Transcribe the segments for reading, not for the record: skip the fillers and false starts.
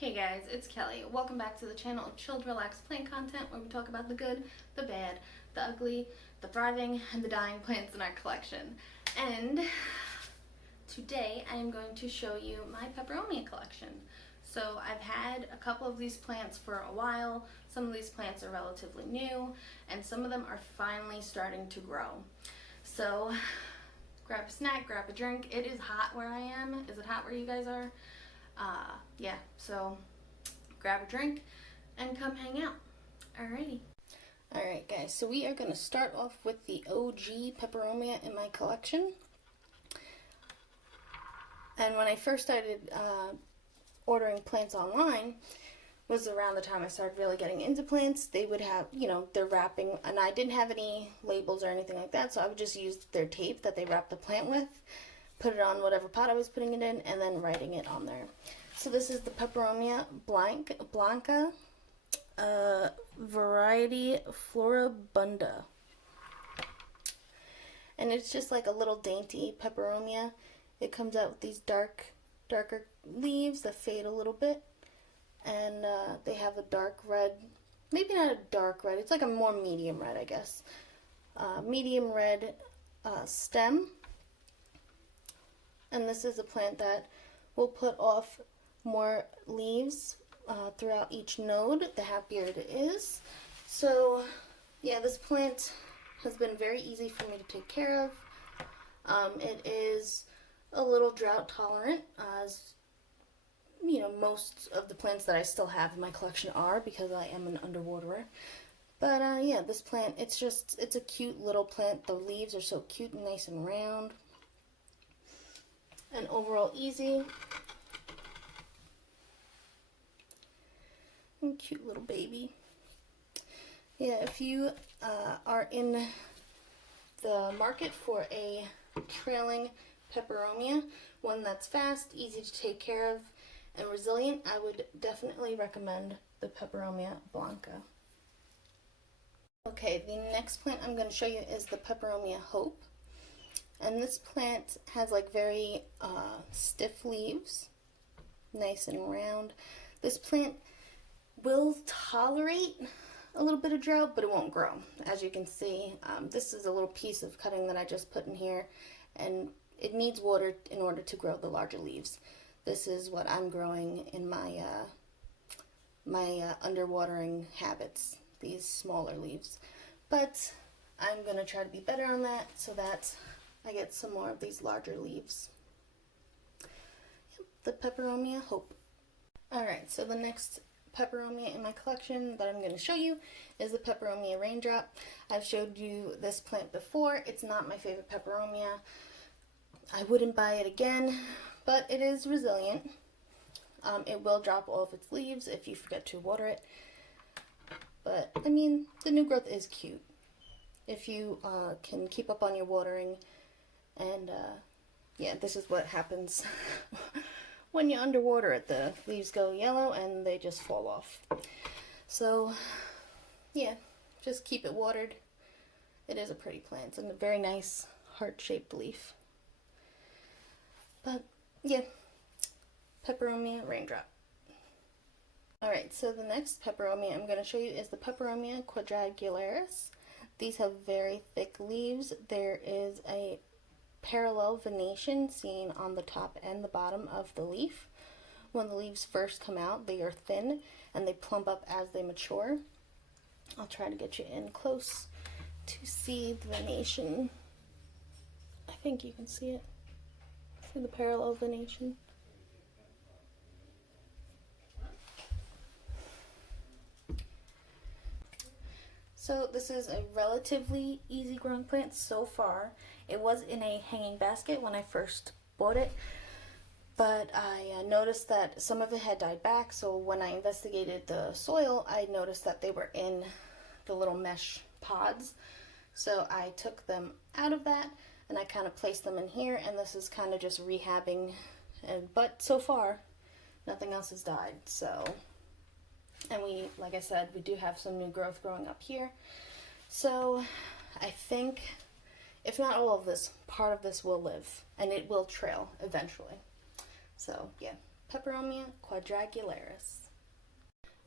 Hey guys, it's Kelly. Welcome back to the channel of chilled, relaxed plant content where we talk about the good, the bad, the ugly, the thriving, and the dying plants in our collection. And today I am going to show you my Peperomia collection. So I've had a couple of these plants for a while. Some of these plants are relatively new, and some of them are finally starting to grow. So grab a snack, grab a drink. It is hot where I am. Is it hot where you guys are? Yeah, so grab a drink and come hang out. Alrighty. Alright guys, so we are going to start off with the OG Peperomia in my collection. And when I first started ordering plants online, was around the time I started really getting into plants. They would have, their wrapping, and I didn't have any labels or anything like that, so I would just use their tape that they wrapped the plant with, put it on whatever pot I was putting it in, and then writing it on there. So this is the Peperomia blanca variety Floribunda. And it's just like a little dainty peperomia. It comes out with these darker leaves that fade a little bit. And they have a dark red, maybe not a dark red, it's like a more medium red, I guess. Medium red stem. And this is a plant that will put off more leaves throughout each node, the happier it is. So yeah, this plant has been very easy for me to take care of. It is a little drought tolerant, as most of the plants that I still have in my collection are, because I am an underwaterer. But yeah, this plant, it's a cute little plant. The leaves are so cute and nice and round, and overall easy. And cute little baby. Yeah, if you are in the market for a trailing peperomia, one that's fast, easy to take care of, and resilient, I would definitely recommend the Peperomia blanca. Okay, the next plant I'm going to show you is the Peperomia Hope. And this plant has like very stiff leaves, nice and round. This plant will tolerate a little bit of drought, but it won't grow. As you can see, this is a little piece of cutting that I just put in here, and it needs water in order to grow the larger leaves. This is what I'm growing in my underwatering habits, these smaller leaves. But I'm going to try to be better on that so that I get some more of these larger leaves. Yep, the Peperomia Hope. Alright, so the next Peperomia in my collection that I'm going to show you is the Peperomia Raindrop. I've showed you this plant before. It's not my favorite peperomia. I wouldn't buy it again, but it is resilient. It will drop all of its leaves if you forget to water it. But, I mean, the new growth is cute. If you can keep up on your watering. And yeah, this is what happens when you underwater it. The leaves go yellow and they just fall off. So yeah, just keep it watered. It is a pretty plant and a very nice heart-shaped leaf. But yeah, Peperomia Raindrop. Alright, so the next Peperomia I'm going to show you is the Peperomia Quadragularis. These have very thick leaves. There is a parallel venation seen on the top and the bottom of the leaf. When the leaves first come out, they are thin and they plump up as they mature. I'll try to get you in close to see the venation. I think you can see it. See the parallel venation? So this is a relatively easy growing plant so far. It was in a hanging basket when I first bought it, but I noticed that some of it had died back, so when I investigated the soil, I noticed that they were in the little mesh pods. So I took them out of that and I kind of placed them in here, and this is kind of just rehabbing, but so far nothing else has died. So, and we, like I said, we do have some new growth growing up here. So I think, if not all of this, part of this will live, and it will trail eventually. So yeah, Peperomia Quadragularis.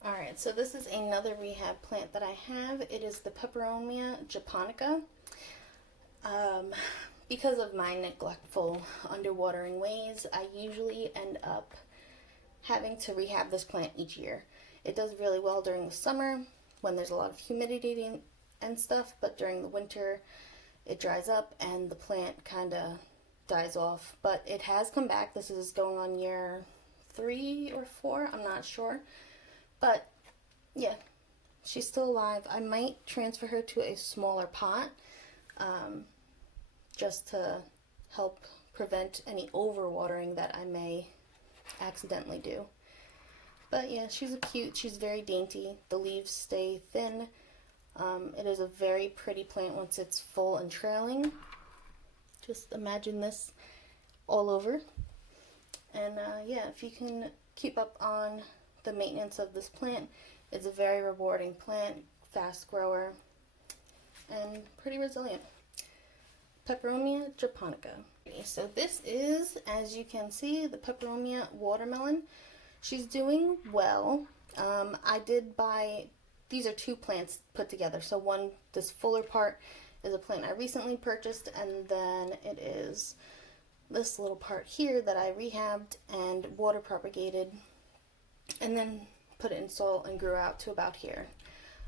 Alright, so this is another rehab plant that I have. It is the Peperomia Japonica. Because of my neglectful underwatering ways, I usually end up having to rehab this plant each year. It does really well during the summer when there's a lot of humidity and stuff, but during the winter it dries up and the plant kind of dies off. But it has come back. This is going on year 3 or 4, I'm not sure. But yeah, she's still alive. I might transfer her to a smaller pot just to help prevent any overwatering that I may accidentally do. But yeah, she's very dainty. The leaves stay thin. It is a very pretty plant once it's full and trailing. Just imagine this all over. And yeah, if you can keep up on the maintenance of this plant, it's a very rewarding plant, fast grower, and pretty resilient. Peperomia Japonica. So this is, as you can see, the Peperomia Watermelon. She's doing well. I did buy, these are 2 plants put together. So this fuller part is a plant I recently purchased, and then it is this little part here that I rehabbed and water propagated and then put it in soil and grew out to about here.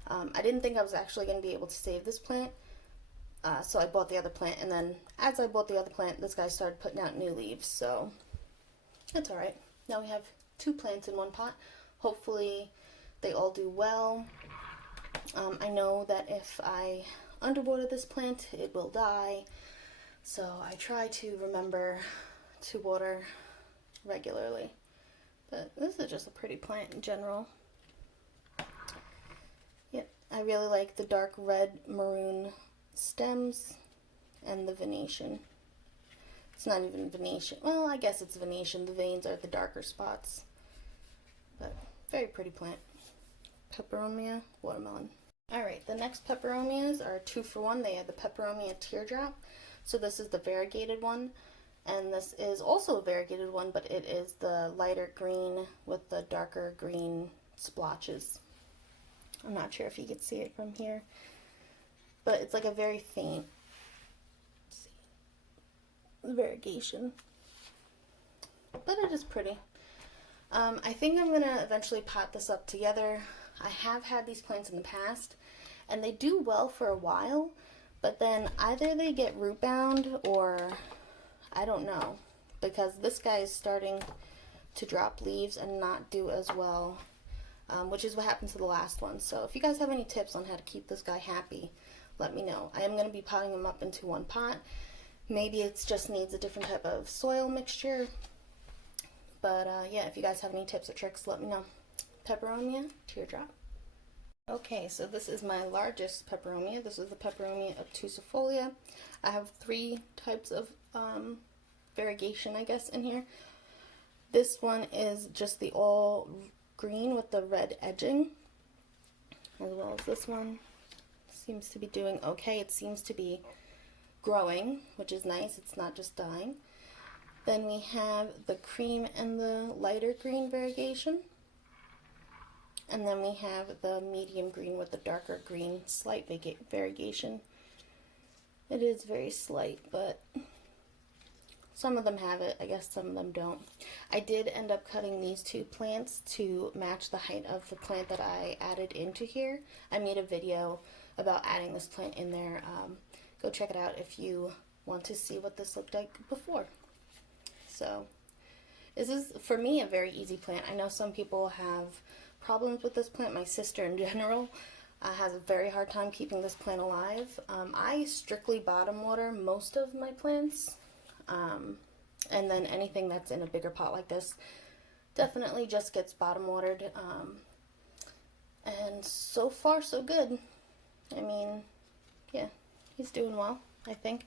I didn't think I was actually going to be able to save this plant. So I bought the other plant, and then as I bought the other plant, this guy started putting out new leaves, so that's alright. Now we have 2 plants in one pot. Hopefully they all do well. I know that if I underwater this plant, it will die, so I try to remember to water regularly. But this is just a pretty plant in general. Yep, I really like the dark red maroon stems and the venation. It's not even venation. Well, I guess it's venation. The veins are the darker spots. But very pretty plant. Peperomia Watermelon. Alright, the next peperomias are 2 for 1. They have the Peperomia Teardrop. So this is the variegated one. And this is also a variegated one, but it is the lighter green with the darker green splotches. I'm not sure if you can see it from here, but it's like a very faint variegation. But it is pretty. I think I'm going to eventually pot this up together. I have had these plants in the past, and they do well for a while, but then either they get root bound or I don't know, because this guy is starting to drop leaves and not do as well, which is what happened to the last one. So if you guys have any tips on how to keep this guy happy, let me know. I am going to be potting him up into one pot. Maybe it just needs a different type of soil mixture. But yeah, if you guys have any tips or tricks, let me know. Peperomia Teardrop. Okay, so this is my largest peperomia. This is the Peperomia Obtusifolia. I have 3 types of variegation, I guess, in here. This one is just the all green with the red edging, as well as this one. Seems to be doing okay. It seems to be growing, which is nice. It's not just dying. Then we have the cream and the lighter green variegation. And then we have the medium green with the darker green slight variegation. It is very slight, but some of them have it. I guess some of them don't. I did end up cutting these 2 plants to match the height of the plant that I added into here. I made a video about adding this plant in there. Go check it out if you want to see what this looked like before. So this is, for me, a very easy plant. I know some people have problems with this plant. My sister in general has a very hard time keeping this plant alive. I strictly bottom water most of my plants, and then anything that's in a bigger pot like this definitely just gets bottom watered, and so far so good. I mean, yeah, he's doing well, I think.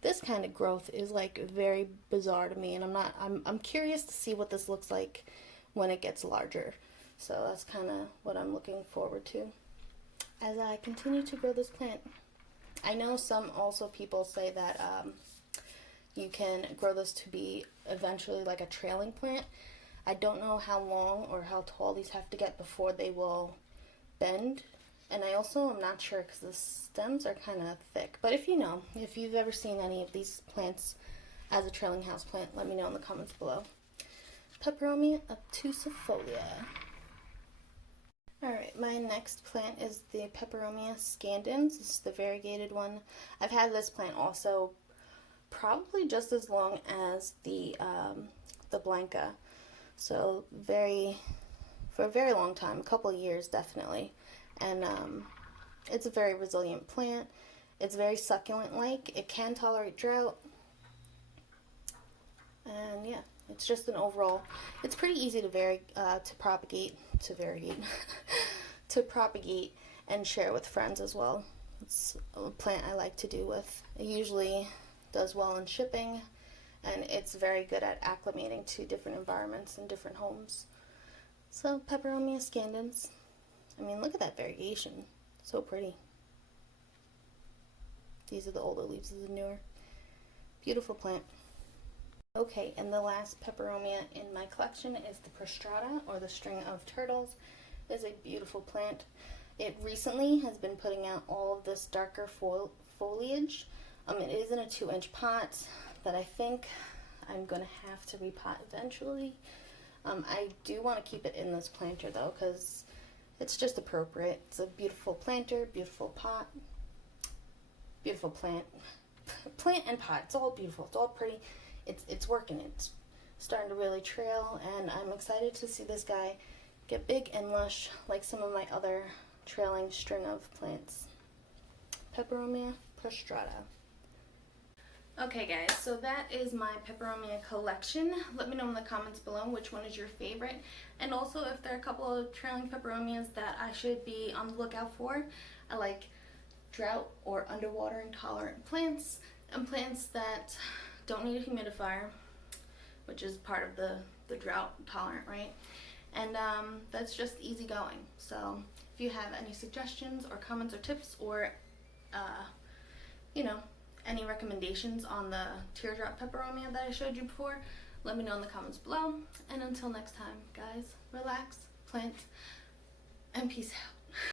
This kind of growth is like very bizarre to me, and I'm curious to see what this looks like when it gets larger. So that's kind of what I'm looking forward to as I continue to grow this plant. I know some also people say that you can grow this to be eventually like a trailing plant. I don't know how long or how tall these have to get before they will bend. And I also am not sure because the stems are kind of thick. But if you know, if you've ever seen any of these plants as a trailing house plant, let me know in the comments below. Peperomia Obtusifolia. Alright, my next plant is the Peperomia Scandans. This is the variegated one. I've had this plant also probably just as long as the blanca. So for a very long time, a couple of years definitely. And it's a very resilient plant. It's very succulent-like. It can tolerate drought. And yeah, it's just an overall, it's pretty easy to propagate and share with friends as well. It's a plant I like to do with. It usually does well in shipping, and it's very good at acclimating to different environments and different homes. So Peperomia Scandans. I mean, look at that variegation. So pretty. These are the older leaves, these are the newer. Beautiful plant. Okay, and the last peperomia in my collection is the prostrata, or the string of turtles. It's a beautiful plant. It recently has been putting out all of this darker foliage. It is in a 2-inch pot that I think I'm going to have to repot eventually. I do want to keep it in this planter though, because it's just appropriate. It's a beautiful planter, beautiful pot, beautiful plant. Plant and pot, it's all beautiful, it's all pretty. It's working, it's starting to really trail, and I'm excited to see this guy get big and lush like some of my other trailing string of plants. Peperomia prostrata. Okay guys, so that is my peperomia collection. Let me know in the comments below which one is your favorite, and also if there are a couple of trailing peperomias that I should be on the lookout for. I like drought or underwatering tolerant plants, and plants that don't need a humidifier, which is part of the drought tolerant, right? And that's just easy going. So if you have any suggestions or comments or tips, or you know, any recommendations on the teardrop peperomia that I showed you before, let me know in the comments below. And until next time, guys, relax, plant, and peace out.